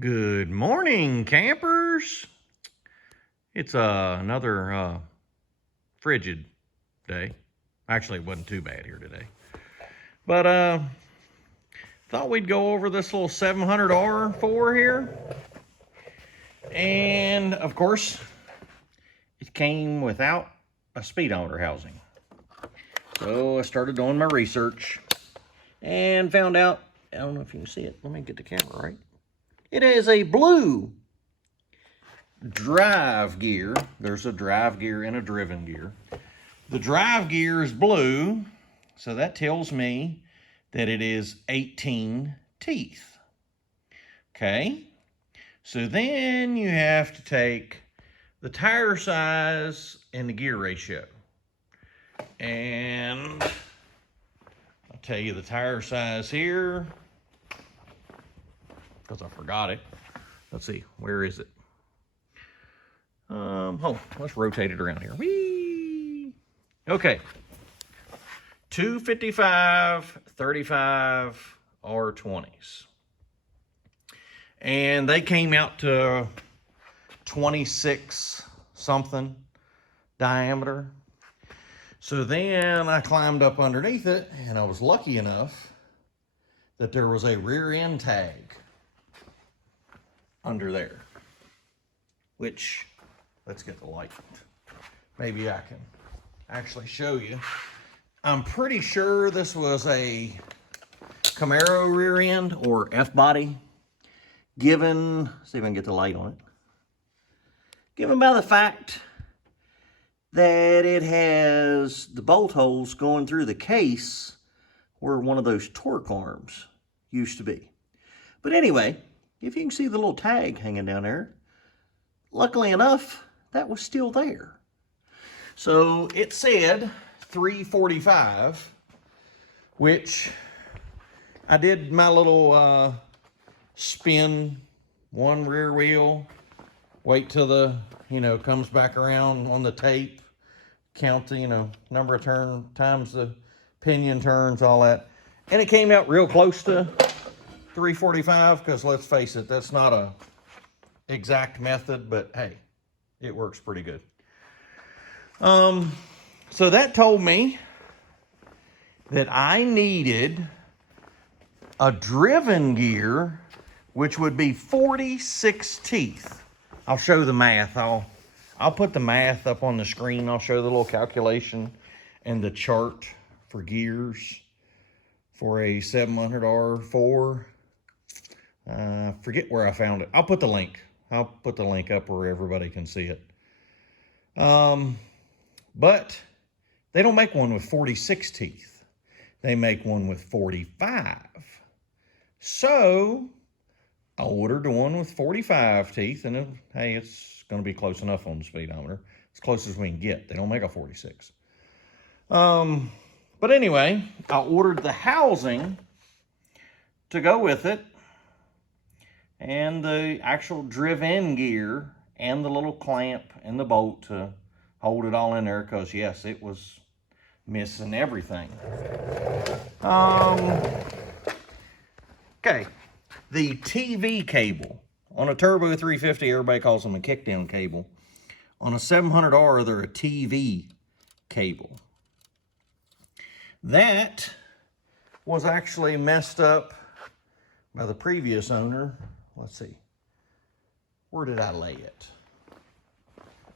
Good morning, campers. It's another frigid day. Actually, it wasn't too bad here today. But thought we'd go over this little 700R4 here. And of course, it came without a speedometer housing. So I started doing my research and found out, I don't know if you can see it. Let me get the camera right. It is a blue drive gear. There's a drive gear and a driven gear. The drive gear is blue, so that tells me that it is 18 teeth. Okay, so then you have to take the tire size and the gear ratio. And I'll tell you the tire size here, because I forgot it. Let's see, where is it? Let's rotate it around here. Whee! Okay. 255, 35, R20s. And they came out to 26 something diameter. So then I climbed up underneath it, and I was lucky enough that there was a rear end tag under there, which, let's get the light. Maybe I can actually show you. I'm pretty sure this was a Camaro rear end or F-body, given, see if I can get the light on it, given by the fact that it has the bolt holes going through the case where one of those torque arms used to be. But anyway, if you can see the little tag hanging down there, luckily enough, that was still there. So it said 345, which I did my little spin one rear wheel, wait till the, comes back around on the tape, count the, number of times the pinion turns, all that. And it came out real close to 345, because let's face it, that's not a exact method, but hey, it works pretty good. So that told me that I needed a driven gear, which would be 46 teeth. I'll show the math. I'll put the math up on the screen. I'll show the little calculation and the chart for gears for a 700R4. Forget where I found it. I'll put the link. I'll put the link up where everybody can see it. But they don't make one with 46 teeth. They make one with 45. So I ordered one with 45 teeth, and hey, it's going to be close enough on the speedometer. As close as we can get. They don't make a 46. But anyway, I ordered the housing to go with it, and the actual driven gear, and the little clamp and the bolt to hold it all in there, because yes, it was missing everything. Okay, the TV cable on a Turbo 350, everybody calls them a kickdown cable. On a 700R, they're a TV cable. That was actually messed up by the previous owner. Let's see, where did I lay it?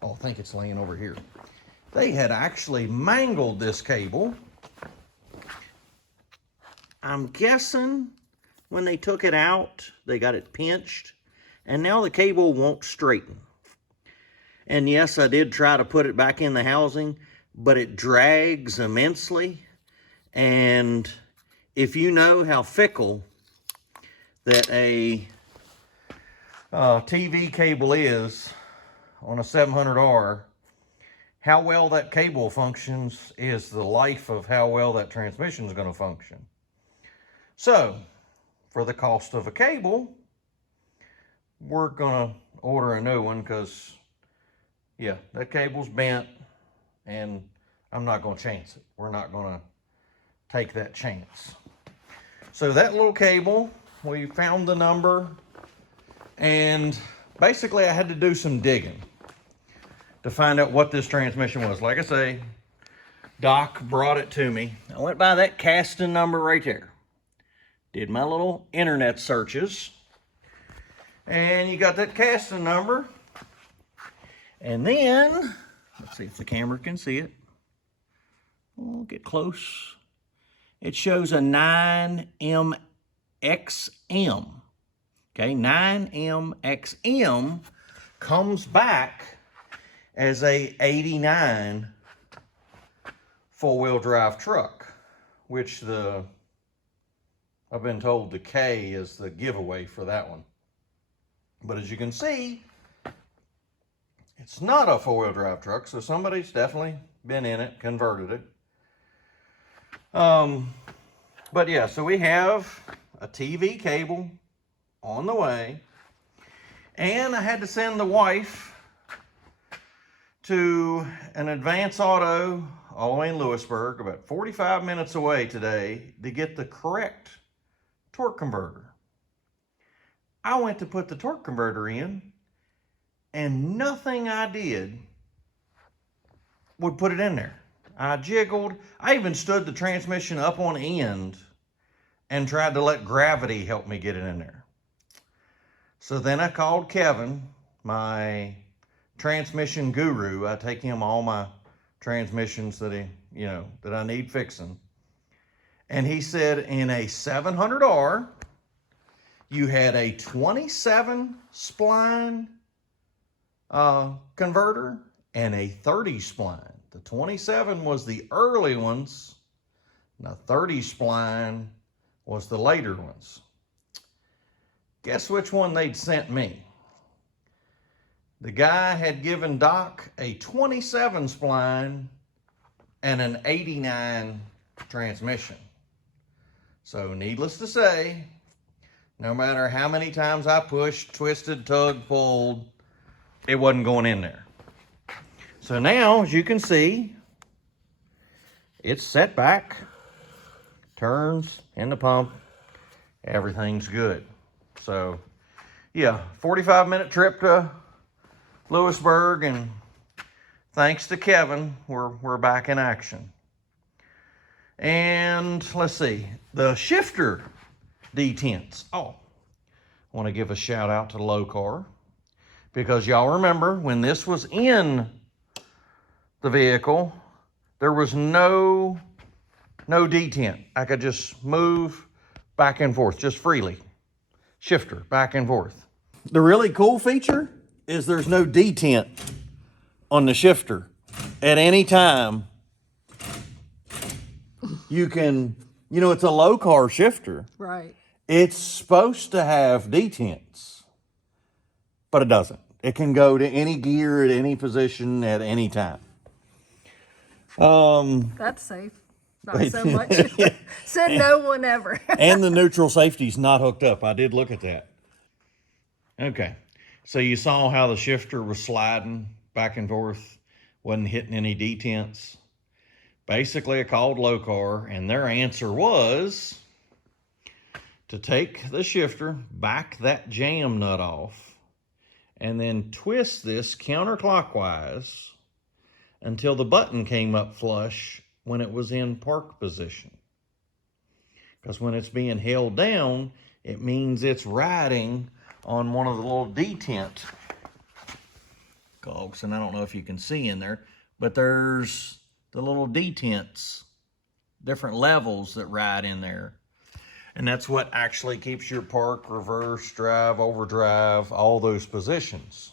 Oh, I think it's laying over here. They had actually mangled this cable. I'm guessing when they took it out, they got it pinched, and now the cable won't straighten. And yes, I did try to put it back in the housing, but it drags immensely. And if you know how fickle that a TV cable is on a 700R, how well that cable functions is the life of how well that transmission is going to function. So, for the cost of a cable, we're going to order a new one, because, yeah, that cable's bent, and I'm not going to chance it. We're not going to take that chance. So that little cable, we found the number And basically I had to do some digging to find out what this transmission was. Like I say, Doc brought it to me. I went by that casting number right there. Did my little internet searches. And you got that casting number. And then, let's see if the camera can see it. We'll get close. It shows a 9MXM. Okay, 9MXM comes back as a 89 four-wheel drive truck, which I've been told the K is the giveaway for that one. But as you can see, it's not a four-wheel drive truck, so somebody's definitely been in it, converted it. But yeah, so we have a TV cable on the way, and I had to send the wife to an Advance Auto all the way in Lewisburg, about 45 minutes away today, to get the correct torque converter. I went to put the torque converter in, and nothing I did would put it in there. I jiggled. I even stood the transmission up on end and tried to let gravity help me get it in there. So then I called Kevin, my transmission guru. I take him all my transmissions that that I need fixing. And he said in a 700R, you had a 27 spline converter and a 30 spline. The 27 was the early ones, and the 30 spline was the later ones. Guess which one they'd sent me? The guy had given Doc a 27 spline and an 89 transmission. So needless to say, no matter how many times I pushed, twisted, tugged, pulled, it wasn't going in there. So now, as you can see, it's set back, turns in the pump, everything's good. So yeah, 45-minute trip to Lewisburg, and thanks to Kevin, we're back in action. And let's see, the shifter detents. Oh, I want to give a shout out to Low Car, because y'all remember when this was in the vehicle, there was no detent. I could just move back and forth, just freely. Shifter, back and forth. The really cool feature is there's no detent on the shifter. At any time, you can, it's a Low Car shifter. Right. It's supposed to have detents, but it doesn't. It can go to any gear at any position at any time. That's safe. Not so much. Said no one ever. And the neutral safety's not hooked up. I did look at that. Okay. So you saw how the shifter was sliding back and forth, wasn't hitting any detents. Basically, I called Low Car, and their answer was to take the shifter, back that jam nut off, and then twist this counterclockwise until the button came up flush when it was in park position. Because when it's being held down, it means it's riding on one of the little detent cogs. And I don't know if you can see in there, but there's the little detents, different levels that ride in there. And that's what actually keeps your park, reverse, drive, overdrive, all those positions.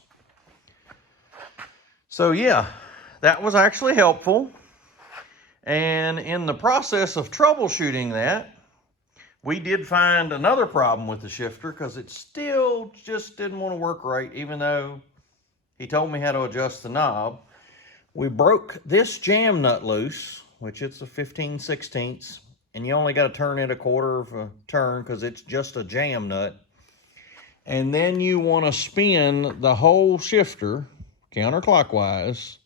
So yeah, that was actually helpful. And in the process of troubleshooting that, we did find another problem with the shifter, because it still just didn't want to work right, even though he told me how to adjust the knob. We broke this jam nut loose, which it's a 15/16, and you only got to turn it a quarter of a turn because it's just a jam nut. And then you want to spin the whole shifter counterclockwise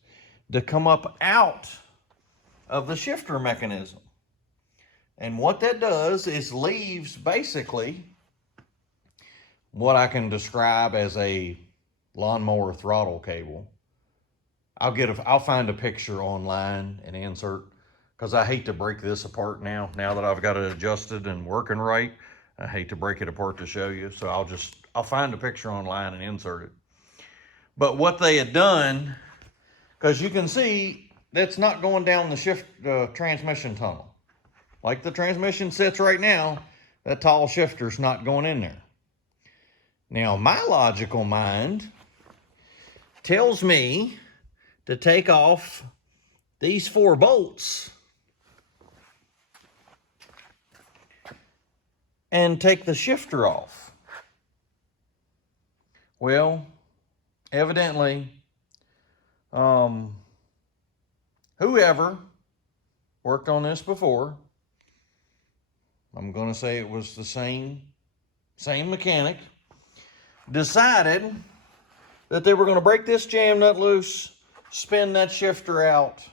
to come up out of the shifter mechanism. And what that does is leaves basically what I can describe as a lawnmower throttle cable. I'll find a picture online and insert, because I hate to break this apart now that I've got it adjusted and working right. I hate to break it apart to show you, so I'll find a picture online and insert it. But what they had done, because you can see that's not going down the transmission tunnel. Like the transmission sits right now, that tall shifter's not going in there. Now, my logical mind tells me to take off these 4 bolts and take the shifter off. Well, evidently, whoever worked on this before, I'm going to say it was the same mechanic, decided that they were going to break this jam nut loose, spin that shifter out,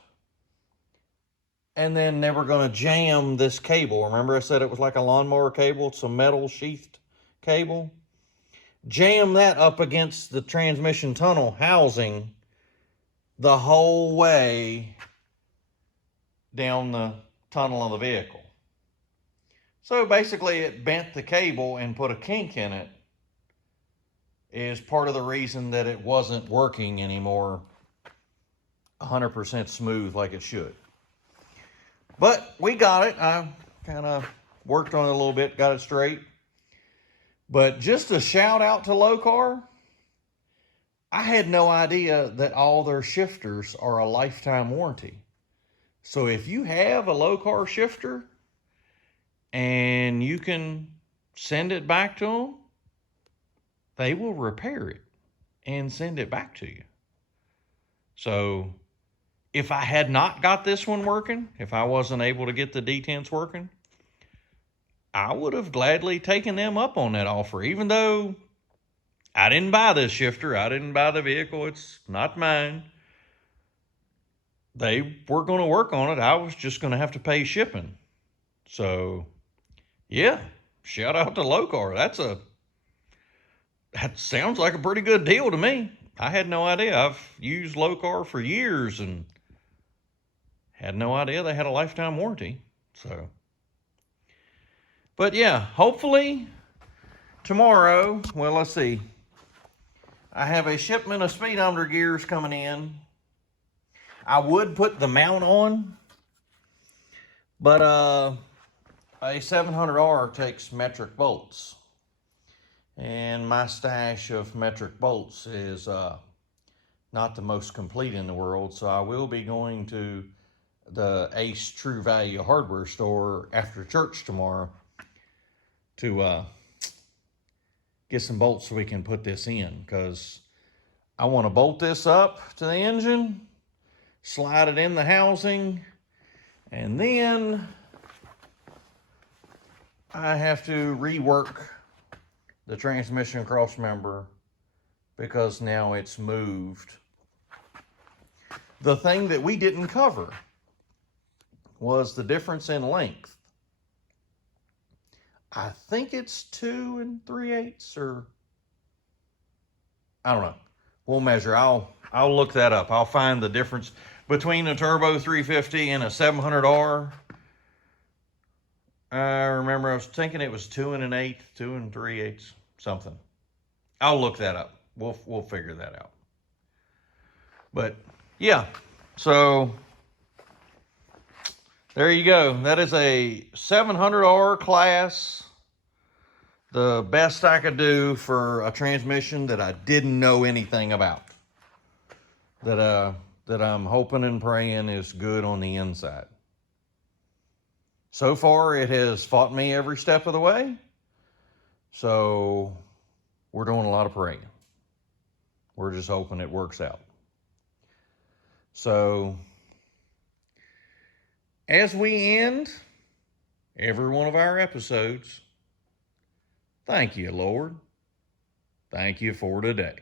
and then they were going to jam this cable. Remember I said it was like a lawnmower cable? It's a metal sheathed cable. Jam that up against the transmission tunnel housing the whole way down the tunnel of the vehicle. So basically it bent the cable and put a kink in it, is part of the reason that it wasn't working anymore 100% smooth like it should. But we got it. I kind of worked on it a little bit, got it straight. But just a shout out to Locar. I had no idea that all their shifters are a lifetime warranty. So if you have a Locar shifter and you can send it back to them, they will repair it and send it back to you. So if I had not got this one working, if I wasn't able to get the detents working, I would have gladly taken them up on that offer, even though I didn't buy this shifter. I didn't buy the vehicle. It's not mine. They were going to work on it. I was just going to have to pay shipping. So, yeah, shout out to Locar. That sounds like a pretty good deal to me. I had no idea. I've used Locar for years and had no idea they had a lifetime warranty. So, but yeah, hopefully tomorrow, well, let's see. I have a shipment of speedometer gears coming in. I would put the mount on, but a 700R takes metric bolts. And my stash of metric bolts is not the most complete in the world, so I will be going to the Ace True Value hardware store after church tomorrow to get some bolts so we can put this in, because I want to bolt this up to the engine, slide it in the housing, and then I have to rework the transmission cross member because now it's moved. The thing that we didn't cover was the difference in length. I think it's 2 3/8, or I don't know. We'll measure. I'll look that up. I'll find the difference between a turbo 350 and a 700R. I remember I was thinking it was 2 1/8, 2 3/8, something. I'll look that up. We'll figure that out. But yeah, so there you go. That is a 700R class. The best I could do for a transmission that I didn't know anything about. That I'm hoping and praying is good on the inside. So far, it has fought me every step of the way. So we're doing a lot of praying. We're just hoping it works out. So as we end every one of our episodes, thank you, Lord. Thank you for today.